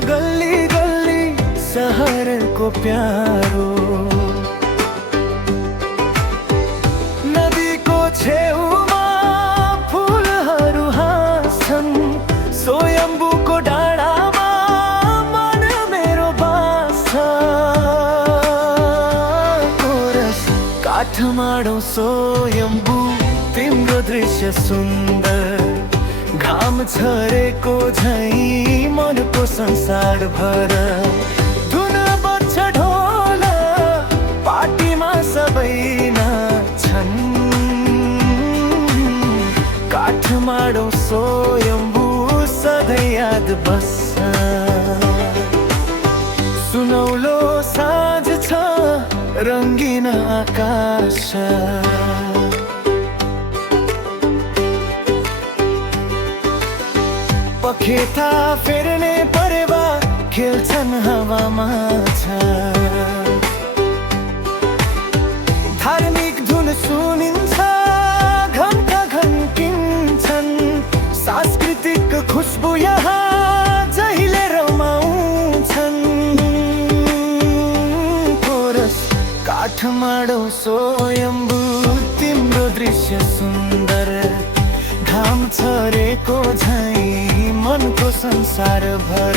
गल्ली गल्ली शहर को प्यारो, नदी को छेउमा फुलहरू हाँस्छन्, स्वयम्भू को डाँडामा मन मेरो बास छ। कोरस काठमाडौँ स्वयम्भू तिम्रो दृश्य सुन्दर, घाम झरेको झैँ मनको संसार भर। धुन बज्छ ढोल पार्टीमा सबै नाच्छन्, काठमाडौँ स्वयम्भू सधैँ याद बस्छ। सुनौलो साँझ छ रङ्गिन आकाश, पखेटा फेर्ने परेवा खेल्छन् हावामा छ। धार्मिक धुन सुनिन्छ घन्टा घन्किन्छन्, सांस्कृतिक खुसबु यहाँ जहिले रमाउँछन्। कोरस काठमाडौँ स्वयम्भू तिम्रो दृश्य सुन्दर, घाम झरेको झैँ मनको संसार भर।